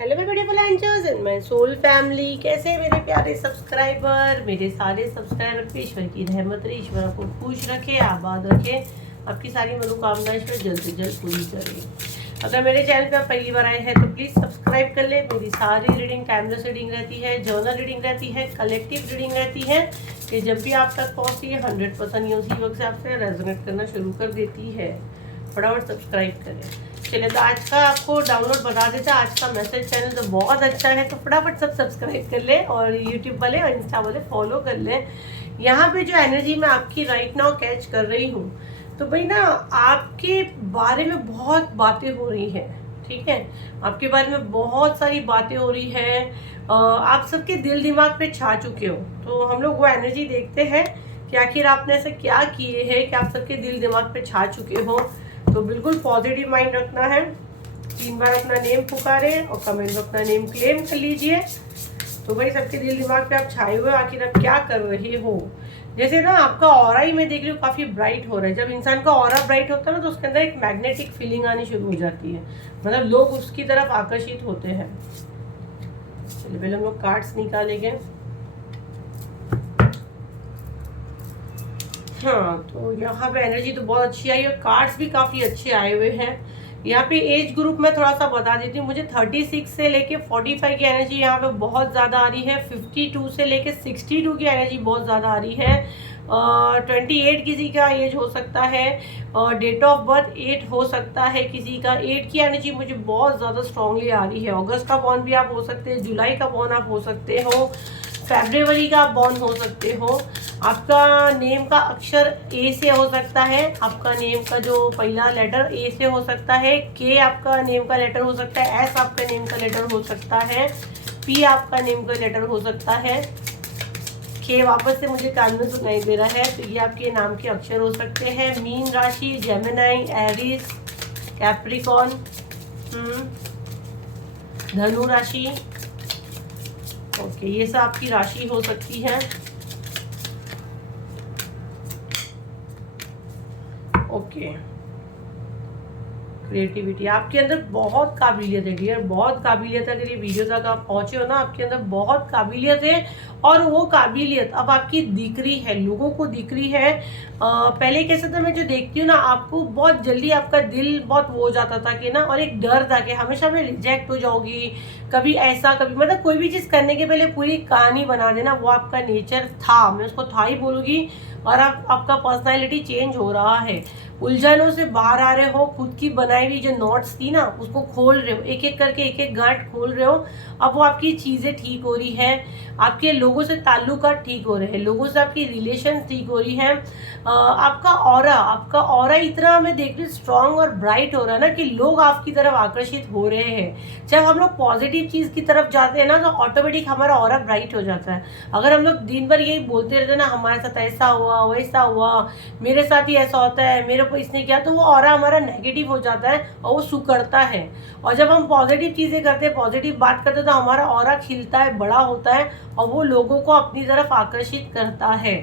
Hello मेरे beautiful angels and my soul family, कैसे हैं मेरे प्यारे सब्सक्राइबर। मेरे सारे सब्सक्राइबर पे ईश्वर की रहमत रहे, ईश्वर आपको खुश रखे, आबाद रखे, आपकी सारी मनोकामनाएं ईश्वर जल्द से जल्द पूरी करे। अगर मेरे चैनल पे आप पहली बार आए हैं तो प्लीज़ सब्सक्राइब कर ले। मेरी सारी रीडिंग टाइमलेस रीडिंग रहती है, जर्नल रीडिंग रहती है, कलेक्टिव रीडिंग रहती है कि जब भी आप तक पहुँचती है 100% ये उसी वक्त से आपसे रेजोनेट करना शुरू कर देती है। फटाफट सब्सक्राइब करें। चलिए, तो आज का आपको डाउनलोड बता देता। आज का मैसेज चैनल तो बहुत अच्छा है, तो फटाफट सब सब्सक्राइब कर ले और यूट्यूब वाले और इंस्टा वाले फॉलो कर ले। यहाँ पे जो एनर्जी मैं आपकी राइट नाउ कैच कर रही हूँ, तो भाई ना आपके बारे में बहुत बातें हो रही हैं, ठीक है। आपके बारे में बहुत सारी बातें हो रही है, आप सबके दिल दिमाग पे छा चुके हो। तो हम लोग वो एनर्जी देखते हैं कि आखिर आपने ऐसा क्या किए हैं कि आप सबके दिल दिमाग पे छा चुके हो। तो बिल्कुल पॉजिटिव माइंड रखना है। 3 बार अपना नेम पुकारे और कमेंट में अपना नेम क्लेम कर लीजिए। तो भाई सबके दिल दिमाग पे आप छाए हुए, आखिर आप क्या कर रहे हो। जैसे ना आपका ऑरा ही मैं देख रही हूँ काफ़ी ब्राइट हो रहा है। जब इंसान का ऑरा ब्राइट होता है ना, तो उसके अंदर एक मैग्नेटिक फीलिंग आनी शुरू हो जाती है, मतलब लोग उसकी तरफ आकर्षित होते हैं। चलिए पहले हम लोग कार्ड्स निकालेंगे। हाँ, तो यहाँ पे एनर्जी तो बहुत अच्छी आई और कार्ड्स भी काफ़ी अच्छे आए हुए हैं। यहाँ पे एज ग्रुप में थोड़ा सा बता देती हूँ। मुझे 36 से लेके 45 की एनर्जी यहाँ पे बहुत ज़्यादा आ रही है। 52 से लेके 62 की एनर्जी बहुत ज़्यादा आ रही है। 28 किसी का एज हो सकता है, और डेट ऑफ बर्थ 8 हो सकता है किसी का। 8 की एनर्जी मुझे बहुत ज़्यादा स्ट्रांगली आ रही है। अगस्त का बॉर्न भी आप हो सकते हैं, जुलाई का बॉर्न आप हो सकते हो, फरवरी का आप बॉर्न हो सकते हो। आपका नेम का अक्षर ए से हो सकता है, आपका नेम का जो पहला लेटर ए से हो सकता है, के आपका नेम का लेटर हो सकता है, एस आपका नेम का लेटर हो सकता है, पी आपका नेम का लेटर हो सकता है, के वापस से मुझे कान में सुनाई दे रहा है, तो ये आपके नाम के अक्षर हो सकते हैं। मीन राशि, जेमिनाई, एरीज, कैप्रिकॉन, धनु राशि। ओके, ये सब आपकी राशि हो सकती है। ओके, क्रिएटिविटी आपके अंदर बहुत काबिलियत है डियर, बहुत काबिलियत है। अगर ये वीडियो तक आप पहुंचे हो ना, आपके अंदर बहुत काबिलियत है और वो काबिलियत अब आपकी दिख रही है, लोगों को दिख रही है। पहले कैसे था, मैं जो देखती हूँ ना, आपको बहुत जल्दी आपका दिल बहुत वो हो जाता था कि ना, और एक डर था कि हमेशा मैं रिजेक्ट हो जाऊंगी, कभी ऐसा कभी, मतलब कोई भी चीज़ करने के पहले पूरी कहानी बना देना, वो आपका नेचर था, मैं उसको था ही बोलूँगी। और आपका पर्सनालिटी चेंज हो रहा है, उलझनों से बाहर आ रहे हो, खुद की बनाई हुई जो नोट्स थी ना उसको खोल रहे हो, एक एक करके एक एक गांठ खोल रहे हो। अब वो आपकी चीज़ें ठीक हो रही है, आपके लोगों से ताल्लुकात ठीक हो रहे हैं, लोगों से आपकी रिलेशन ठीक हो रही है। आपका ऑरा इतना मैं देख रही हूँ स्ट्रांग और ब्राइट हो रहा है ना, कि लोग आपकी तरफ आकर्षित हो रहे हैं। जब हम लोग पॉजिटिव चीज़ की तरफ जाते हैं ना, तो ऑटोमेटिक हमारा ऑरा ब्राइट हो जाता है। अगर हम लोग दिन भर यही बोलते रहते हैं ना, हमारे साथ ऐसा हुआ वैसा हुआ, मेरे साथ ही ऐसा होता है, मेरे को इसने किया, तो वो ऑरा हमारा नेगेटिव हो जाता है और वो सुकड़ता है। और जब हम पॉजिटिव चीज़ें करते हैं, पॉजिटिव बात करते हैं, तो हमारा ऑरा खिलता है, बड़ा होता है और वो लोगों को अपनी तरफ आकर्षित करता है।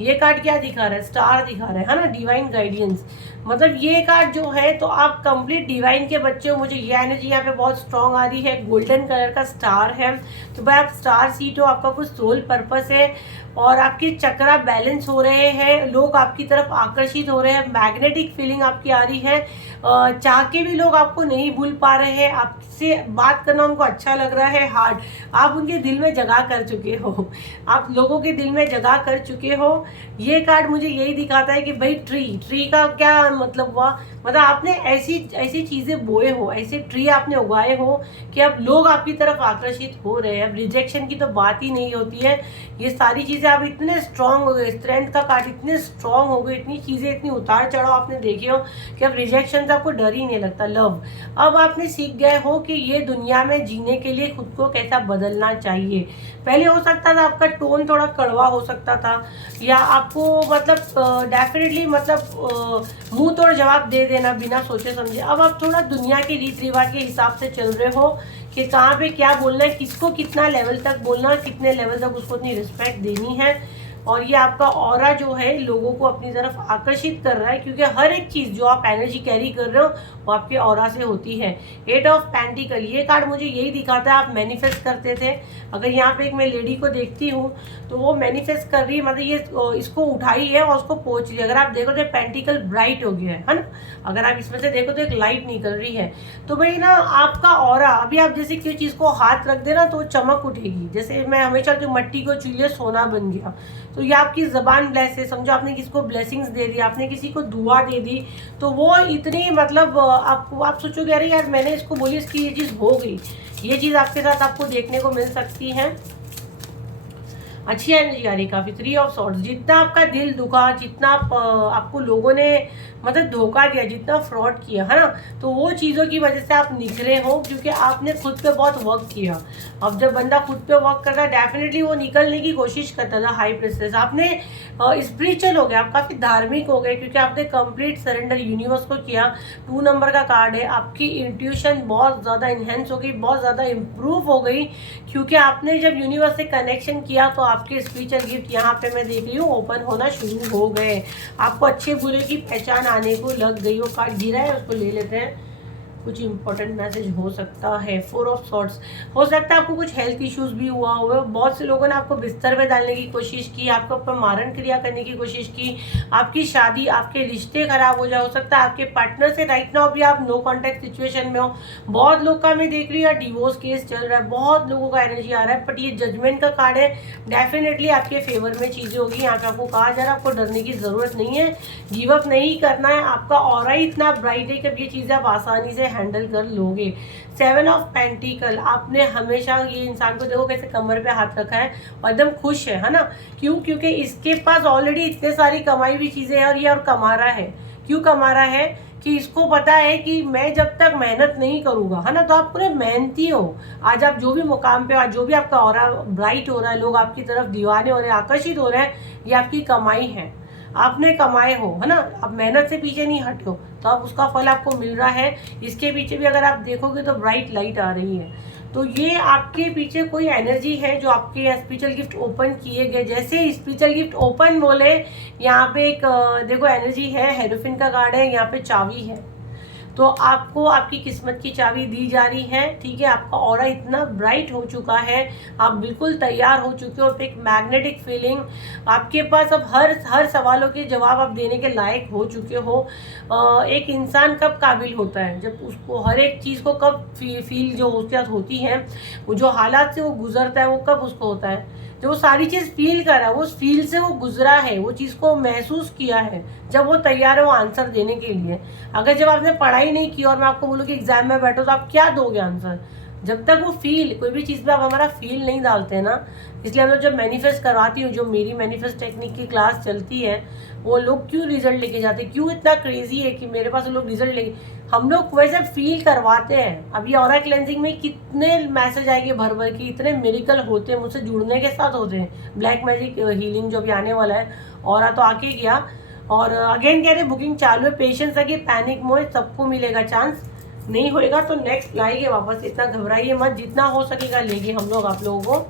ये कार्ड क्या दिखा रहा है, स्टार दिखा रहा है ना, डिवाइन गाइडेंस। मतलब ये कार्ड जो है, तो आप कंप्लीट डिवाइन के बच्चे हो। मुझे ये एनर्जी यहाँ पे बहुत स्ट्रांग आ रही है। गोल्डन कलर का स्टार है, तो भाई आप स्टार सीट हो, आपका कुछ सोल पर्पस है और आपके चक्रा बैलेंस हो रहे हैं, लोग आपकी तरफ आकर्षित हो रहे हैं, मैग्नेटिक फीलिंग आपकी आ रही है। चाह के भी लोग आपको नहीं भूल पा रहे हैं, आपसे बात करना उनको अच्छा लग रहा है, हार्ड आप उनके दिल में जगह कर चुके हो, आप लोगों के दिल में जगह कर चुके हो। ये कार्ड मुझे यही दिखाता है कि भाई ट्री का क्या मतलब हुआ, मतलब आपने ऐसी ऐसी चीज़ें बोए हो, ऐसे ट्री आपने उगाए हो कि अब लोग आपकी तरफ आकर्षित हो रहे हैं। अब रिजेक्शन की तो बात ही नहीं होती है। ये सारी चीज़ें आप इतने स्ट्रांग हो गए, स्ट्रेंथ का कार्ड इतने स्ट्रांग हो गए, इतनी चीज़ें, इतनी उतार चढ़ाव आपने देखे हो कि अब रिजेक्शन से आपको डर ही नहीं लगता। लव, अब आपने सीख गए हो कि ये दुनिया में जीने के लिए खुद को कैसा बदलना चाहिए। पहले हो सकता था आपका टोन थोड़ा कड़वा हो सकता था, या आपको मतलब डेफिनेटली मतलब मुंह तोड़ जवाब दे देना बिना सोचे समझे। अब आप थोड़ा दुनिया के रीत रिवाज के हिसाब से चल रहे हो कि कहाँ पे क्या बोलना है, किसको कितना लेवल तक बोलना है, कितने लेवल तक उसको उतनी रिस्पेक्ट देनी है। और ये आपका ऑरा जो है लोगों को अपनी तरफ आकर्षित कर रहा है, क्योंकि हर एक चीज़ जो आप एनर्जी कैरी कर रहे हो वो आपके ऑरा से होती है। 8 ऑफ पेंटिकल, ये कार्ड मुझे यही दिखाता है आप मैनिफेस्ट करते थे। अगर यहाँ पे एक मैं लेडी को देखती हूँ तो वो मैनिफेस्ट कर रही है, मतलब ये इसको उठाई है और उसको पहुँच लिया। अगर आप देखो तो पेंटिकल ब्राइट हो गया है ना। अगर आप इसमें से देखो तो एक लाइट निकल रही है। तो भाई ना आपका ऑरा, अभी आप जैसे किसी चीज़ को हाथ रख देना तो चमक उठेगी। जैसे मैं हमेशा जो मट्टी को छू लिया सोना बन गया। तो ये आपकी ज़बान ब्लेस है, समझो आपने किसी को ब्लेसिंग्स दे दी, आपने किसी को दुआ दे दी, तो वो इतनी मतलब आपको, आप सोचोगे अरे यार मैंने इसको बोली, इसकी ये चीज़ हो गई। ये चीज़ आपके साथ आपको देखने को मिल सकती है। अच्छी एनर्जी आ रही काफ़ी। 3 ऑफ सॉर्ड्स, जितना आपका दिल दुखा, जितना आपको लोगों ने मतलब धोखा दिया, जितना फ्रॉड किया है ना, तो वो चीज़ों की वजह से आप निखरे हो, क्योंकि आपने खुद पे बहुत वर्क किया। अब जब बंदा खुद पे वर्क करता है डेफिनेटली वो निकलने की कोशिश करता था। हाई प्रेस्टेस, आपने स्पिरिचुअल हो गए, आप काफ़ी धार्मिक हो गए, क्योंकि आपने कंप्लीट सरेंडर यूनिवर्स को किया। 2 नंबर का कार्ड है। आपकी इंट्यूशन बहुत ज़्यादा इन्हेंस हो गई, बहुत ज़्यादा इम्प्रूव हो गई, क्योंकि आपने जब यूनिवर्स से कनेक्शन किया तो आपके स्पिरिचुअल गिफ्ट यहाँ पे मैं देख रही हूँ ओपन होना शुरू हो गए। आपको अच्छे बुरे की पहचान आने को लग गई। वो कार्ड गिरा है, उसको ले लेते हैं, कुछ इंपॉर्टेंट मैसेज हो सकता है। 4 ऑफ सॉर्ट्स, हो सकता है आपको कुछ हेल्थ इश्यूज भी हुआ होगा। बहुत से लोगों ने आपको बिस्तर में डालने की कोशिश की, आपके ऊपर मारण क्रिया करने की कोशिश की, आपकी शादी, आपके रिश्ते खराब हो जाए। हो सकता है आपके पार्टनर से राइट नाउ भी आप नो कॉन्टैक्ट सिचुएशन में हो। बहुत लोग का मैं देख रही हूँ डिवोर्स केस चल रहा है, बहुत लोगों का एनर्जी आ रहा है। बट ये जजमेंट का कार्ड है, डेफिनेटली आपके फेवर में चीज़ें होगी। यहाँ पे आपको कहा जा रहा है आपको डरने की ज़रूरत नहीं है, गिव अप नहीं करना है। आपका ऑरा ही इतना ब्राइट है कि अब ये चीज़ें आप आसानी से हैंडल कर लोगे। 7 ऑफ पेंटिकल, आपने हमेशा ये इंसान को देखो कैसे कमर पे हाथ रखा है और एकदम खुश है ना। क्यों? क्योंकि इसके पास ऑलरेडी इतने सारी कमाई हुई चीज़ें हैं और ये और कमा रहा है। क्यों कमा रहा है? कि इसको पता है कि मैं जब तक मेहनत नहीं करूँगा, है ना, तो आप पूरे मेहनती हो। आज आप जो भी मुकाम पे, आज जो भी आपका ऑरा ब्राइट हो रहा है, लोग आपकी तरफ दीवाने हो रहे हैं, आकर्षित हो रहे हैं, ये आपकी कमाई है। आपने कमाए हो, है ना, आप मेहनत से पीछे नहीं हटे हो, तो अब उसका फल आपको मिल रहा है। इसके पीछे भी अगर आप देखोगे तो ब्राइट लाइट आ रही है। तो ये आपके पीछे कोई एनर्जी है जो आपके स्पिरिचुअल गिफ्ट ओपन किए गए। जैसे स्पिरिचुअल गिफ्ट ओपन बोले, यहाँ पे एक देखो एनर्जी है, हेरोफिन का कार्ड है, यहाँ पे चाबी है। तो आपको आपकी किस्मत की चाबी दी जा रही है, ठीक है। आपका ऑरा इतना ब्राइट हो चुका है, आप बिल्कुल तैयार हो चुके हो। एक मैग्नेटिक फीलिंग आपके पास, अब हर सवालों के जवाब आप देने के लायक हो चुके हो। एक इंसान कब काबिल होता है? जब उसको हर एक चीज़ को कब फील जो उसके साथ होती है, वो जो हालात से वो गुजरता है, वो कब उसको होता है जो वो सारी चीज़ फील कर रहा है, वो फील से वो गुजरा है, वो चीज़ को महसूस किया है, जब वो तैयार है वो आंसर देने के लिए। अगर जब आपने पढ़ाई नहीं की और मैं आपको बोलूँ कि एग्जाम में बैठो तो आप क्या दोगे आंसर? जब तक वो फील, कोई भी चीज़ पे आप हमारा फील नहीं डालते हैं ना। इसलिए हम लोग जब मैनिफेस्ट करवाती हूँ, जो मेरी मैनिफेस्ट टेक्निक की क्लास चलती है, वो लोग क्यों रिजल्ट लेके जाते हैं, क्यों इतना क्रेजी है कि मेरे पास लोग रिजल्ट लेके, हम लोग वैसे फील करवाते हैं। अभी ऑरा क्लेंजिंग में कितने मैसेज आएंगे भर भर के, इतने मिरेकल होते हैं, मुझसे जुड़ने के साथ होते हैं। ब्लैक मैजिक हीलिंग जो भी आने वाला है, ऑरा तो आके गया। और अगेन कह रहे बुकिंग चालू है, पेशेंस है कि पैनिक मोड, सबको मिलेगा चांस। नहीं होएगा तो नेक्स्ट लाएंगे वापस, इतना घबराइए मत, जितना हो सकेगा लेंगे हम लोग आप लोगों को।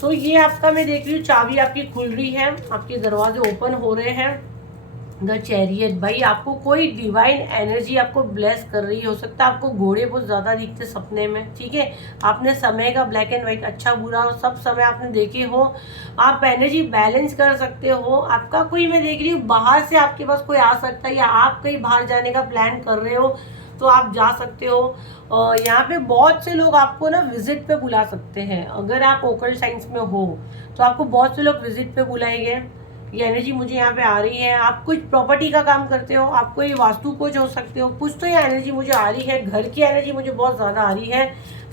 तो ये आपका मैं देख रही हूँ चाबी आपकी खुल रही है, आपके दरवाजे ओपन हो रहे हैं। द चैरियट, भाई आपको कोई डिवाइन एनर्जी आपको ब्लेस कर रही है। हो सकता है आपको घोड़े बहुत ज़्यादा दिखते सपने में, ठीक है। आपने समय का ब्लैक एंड व्हाइट, अच्छा बुरा सब समय आपने देखे हो। आप एनर्जी बैलेंस कर सकते हो। आपका कोई, मैं देख रही हूँ बाहर से आपके पास कोई आ सकता है, या आप कहीं बाहर जाने का प्लान कर रहे हो तो आप जा सकते हो। यहाँ पे बहुत से लोग आपको ना विजिट पे बुला सकते हैं। अगर आप ओकल्ट साइंस में हो तो आपको बहुत से लोग विजिट पे बुलाएंगे। ये एनर्जी मुझे यहाँ पे आ रही है। आप कुछ प्रॉपर्टी का काम करते हो, आप कोई वास्तु कोच हो सकते हो, कुछ तो ये एनर्जी मुझे आ रही है। घर की एनर्जी मुझे बहुत ज़्यादा आ रही है।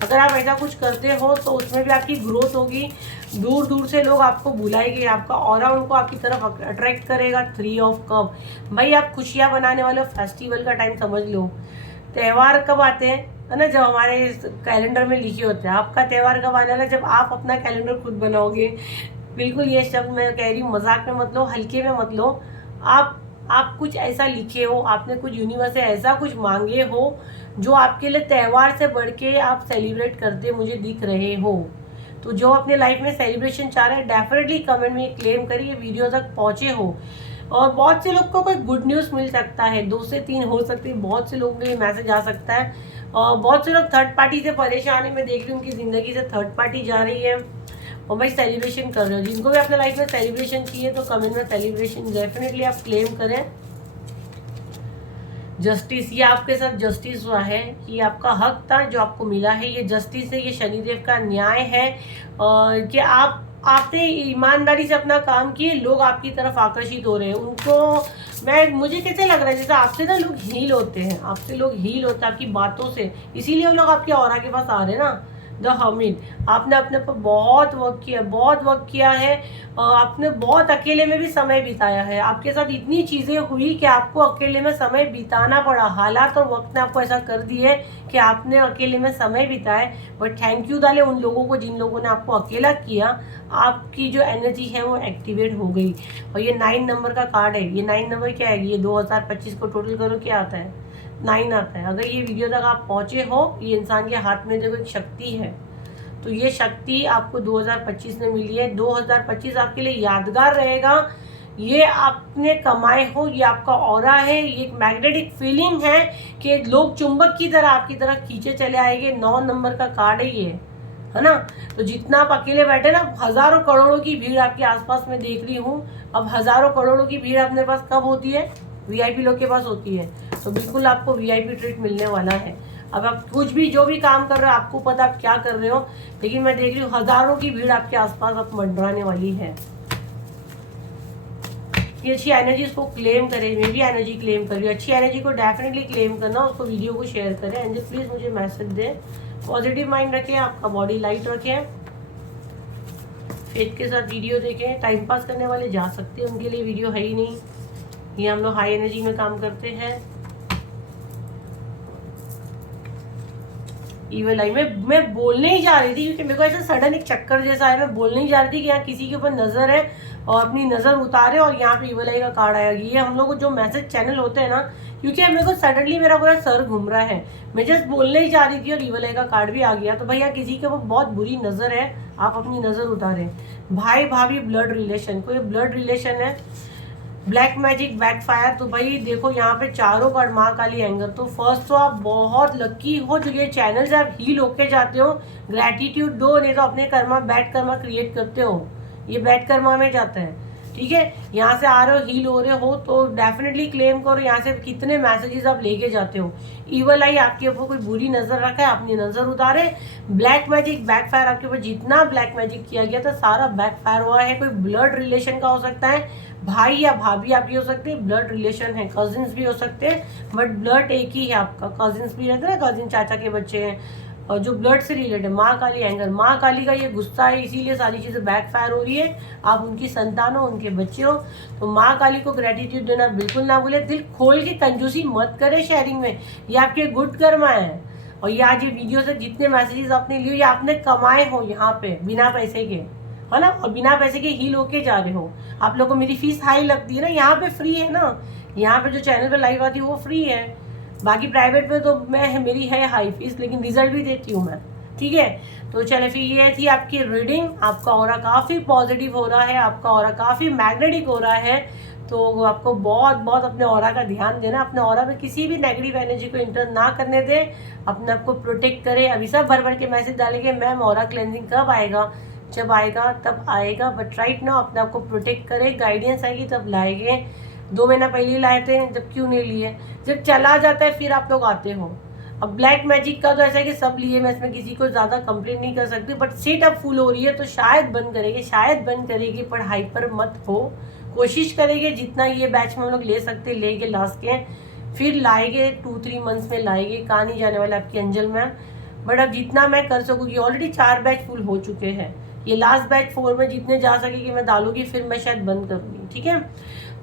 अगर आप ऐसा कुछ करते हो तो उसमें भी आपकी ग्रोथ होगी। दूर दूर से लोग आपको बुलाएंगे, आपका ऑरा उनको आपकी तरफ अट्रैक्ट करेगा। 3 ऑफ कप, भाई आप खुशियाँ बनाने वाले हो। फेस्टिवल का टाइम समझ लो। त्यौहार कब आते हैं, है ना, जब हमारे कैलेंडर में लिखे होते हैं। आपका त्यौहार कब आने वाला है? जब आप अपना कैलेंडर खुद बनाओगे। बिल्कुल ये शब्द मैं कह रही हूँ, मजाक में मत लो, हल्के में मत लो। आप कुछ ऐसा लिखे हो, आपने कुछ यूनिवर्स से ऐसा कुछ मांगे हो जो आपके लिए त्यौहार से बढ़ के आप सेलिब्रेट करते मुझे दिख रहे हो। तो जो अपने लाइफ में सेलिब्रेशन चाह रहे हैं डेफिनेटली कमेंट में क्लेम करिए, वीडियो तक पहुंचे हो। और बहुत से लोग को कोई गुड न्यूज़ मिल सकता है, 2 से 3 हो सकती है, बहुत से लोगों के लिए मैसेज आ सकता है। और बहुत से लोग थर्ड पार्टी से परेशान है, मैं देख रही हूँ उनकी ज़िंदगी से थर्ड पार्टी जा रही है और भाई सेलिब्रेशन कर रहे हो। जिनको भी अपने लाइफ में सेलिब्रेशन चाहिए तो कमेंट में सेलिब्रेशन डेफिनेटली आप क्लेम करें। जस्टिस, ये आपके साथ जस्टिस हुआ है, ये आपका हक था जो आपको मिला है, ये जस्टिस है, ये शनिदेव का न्याय है कि आपने ईमानदारी से अपना काम किए, लोग आपकी तरफ आकर्षित हो रहे हैं। उनको मुझे कैसे लग रहा है जैसे आपसे ना लोग हील होते हैं, आपसे लोग हील होते हैं आपकी बातों से, इसीलिए वो लोग आपके ऑरा के पास आ रहे हैं ना। द हर्मिट, आपने अपने पर बहुत वर्क किया है, आपने बहुत अकेले में भी समय बिताया है, आपके साथ इतनी चीज़ें हुई कि आपको अकेले में समय बिताना पड़ा, हालात और वक्त ने आपको ऐसा कर दिए कि आपने अकेले में समय बिताए। बट थैंक यू डाले उन लोगों को जिन लोगों ने आपको अकेला किया, आपकी जो एनर्जी है वो एक्टिवेट हो गई। और ये 9 नंबर का कार्ड है, ये 9 नंबर क्या है, ये 2025 को टोटल करो क्या आता है, 9 आता है। अगर ये वीडियो तक आप पहुंचे हो, ये इंसान के हाथ में देखो एक शक्ति है, तो ये शक्ति आपको 2025 में मिली है। 2025 आपके लिए यादगार रहेगा, ये आपने कमाए हो, ये आपका ऑरा है, ये एक मैग्नेटिक फीलिंग है कि लोग चुंबक की तरह आपकी तरफ खींचे चले आएंगे। 9 नंबर का कार्ड है ये, है ना। तो जितना आप अकेले बैठे ना, हजारों करोड़ों की भीड़ आपके आसपास में देख रही हूँ। अब हजारों करोड़ों की भीड़ अपने पास कब होती है, वीआईपी लोग के पास होती है, तो बिल्कुल आपको वीआईपी ट्रीट मिलने वाला है। अब आप कुछ भी जो भी काम कर रहे हो, आपको पता आप क्या कर रहे हो, लेकिन मैं देख रही हूँ हजारों की भीड़ आपके आसपास अब मंडराने वाली है। ये अच्छी एनर्जी उसको क्लेम करें, मैं भी एनर्जी क्लेम कर रही हूँ, अच्छी एनर्जी को डेफिनेटली क्लेम करना, उसको वीडियो को शेयर करें। एंजल प्लीज मुझे मैसेज दें, पॉजिटिव माइंड रखें, आपका बॉडी लाइट रखें, फेथ के साथ वीडियो देखें। टाइम पास करने वाले जा सकते हैं, उनके लिए वीडियो है ही नहीं, ये हम लोग हाई एनर्जी में काम करते हैं। ईवल आई, मैं बोलने ही जा रही थी क्योंकि मेरे को ऐसा सडन एक चक्कर जैसा है, मैं बोलने ही जा रही थी कि यहाँ किसी के ऊपर नजर है और अपनी नजर उतारे, और यहाँ पे ईवल आई का कार्ड आया। ये हम लोग जो मैसेज चैनल होते हैं ना, क्योंकि मेरे को सडनली मेरा पूरा सर घूम रहा है, मैं जस्ट बोलने ही जा रही थी और ईवल आई का कार्ड भी आ गया। तो भैया किसी के ऊपर बहुत बुरी नजर है, आप अपनी नजर उतारें। भाई भाभी ब्लड रिलेशन, कोई ब्लड रिलेशन है, ब्लैक मैजिक बैकफायर, तो भाई देखो यहाँ पे चारों कार्ड माँ काली एंगर। तो फर्स्ट तो आप बहुत लकी हो जो ये चैनल से आप हील होके जाते हो, ग्रैटिट्यूड दो, नहीं तो अपने कर्मा बैड कर्मा क्रिएट करते हो, ये बैड कर्मा में जाता है। ठीक है, यहाँ से आ रहे हो, हील हो रहे हो, तो डेफिनेटली क्लेम करो। यहाँ से कितने मैसेजेस आप लेके जाते हो। ईवल आई आपके ऊपर कोई बुरी नजर रखा है, अपनी नजर उतारे। ब्लैक मैजिक बैकफायर, आपके ऊपर जितना ब्लैक मैजिक किया गया था सारा बैकफायर हुआ है। कोई ब्लड रिलेशन का हो सकता है, भाई या भाभी आपकी हो सकती है, ब्लड रिलेशन है, कजिन्स भी हो सकते हैं, बट ब्लड एक ही है आपका। कजिन्स भी रहते हैं ना, कजिन चाचा के बच्चे हैं, और जो ब्लड से रिलेटेड। माँ काली एंगर, माँ काली का ये गुस्सा है, इसीलिए सारी चीज़ें बैकफायर हो रही है। आप उनकी संतान हो, उनके बच्चे हो, तो माँ काली को ग्रेटिट्यूड देना बिल्कुल ना भूले। दिल खोल के कंजूसी मत करे शेयरिंग में, ये आपके गुड कर्मा है। और ये आज ये वीडियो से जितने मैसेजेस आपने लिए, ये आपने कमाए हो यहाँ पे बिना पैसे के, है ना, और बिना पैसे के हील होके जा रहे हो। आप लोगों को मेरी फीस हाई लगती है ना, यहाँ पे फ्री है ना, यहाँ पे जो चैनल पे लाइव आती है वो फ्री है, बाकी प्राइवेट पे तो मेरी है हाई फीस, लेकिन रिजल्ट भी देती हूँ मैं। ठीक है, तो चले फिर ये थी आपकी रीडिंग। आपका ऑरा काफ़ी पॉजिटिव हो रहा है, आपका ऑरा काफ़ी मैग्नेटिक हो रहा है, तो आपको बहुत बहुत अपने ऑरा का ध्यान देना, अपने ऑरा में किसी भी नेगेटिव एनर्जी को इंटर ना करने दें, अपने आप को प्रोटेक्ट करें। अभी सब भर भर के मैसेज डालेंगे मैम ऑरा क्लेंजिंग कब आएगा, जब आएगा तब आएगा, बट राइट ना अपने आप को प्रोटेक्ट करें। गाइडेंस आएगी तब लाएंगे, 2 महीना पहले लाए थे, जब क्यों नहीं लिए, जब चला जाता है फिर आप लोग आते हो। अब ब्लैक मैजिक का तो ऐसा है कि सब लिए, मैं इसमें किसी को ज़्यादा कंप्लेन नहीं कर सकती, बट सीट अब फुल हो रही है तो शायद बंद करेगी, पर हाइपर मत हो, कोशिश करेंगे जितना ये बैच में हम लोग ले सकते लेके लास्ट के, फिर लाएंगे 2-3 मंथ्स में लाएंगे, कहाँ नहीं जाने वाले आपकी अंजल मैम। बट अब जितना मैं कर सकूँगी, ऑलरेडी 4 बैच फुल हो चुके हैं, ये लास्ट बैच 4 में जितने जा सकेगी मैं डालूंगी, फिर मैं शायद बंद करूँगी। ठीक है,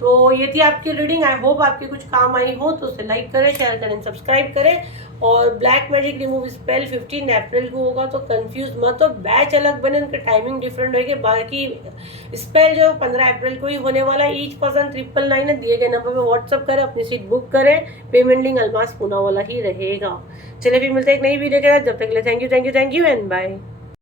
तो ये थी आपकी रीडिंग, आई होप आपके कुछ काम आई हो, तो उसे लाइक करें, शेयर करें, सब्सक्राइब करें। और ब्लैक मैजिक रिमूव स्पेल 15 अप्रैल को होगा, तो कंफ्यूज मत हो, बैच अलग बने, उनका टाइमिंग डिफरेंट होगी। बाकी स्पेल जो 15 अप्रैल को ही होने वाला है। ईच पर्सन 999 है, दिए गए नंबर पर व्हाट्सअप करें, अपनी सीट बुक करें, पेमेंट लिंक अलमास पूना वाला ही रहेगा। चलिए फिर मिलते हैं एक नई वीडियो के साथ, जब तक के लिए थैंक यू एंड बाय।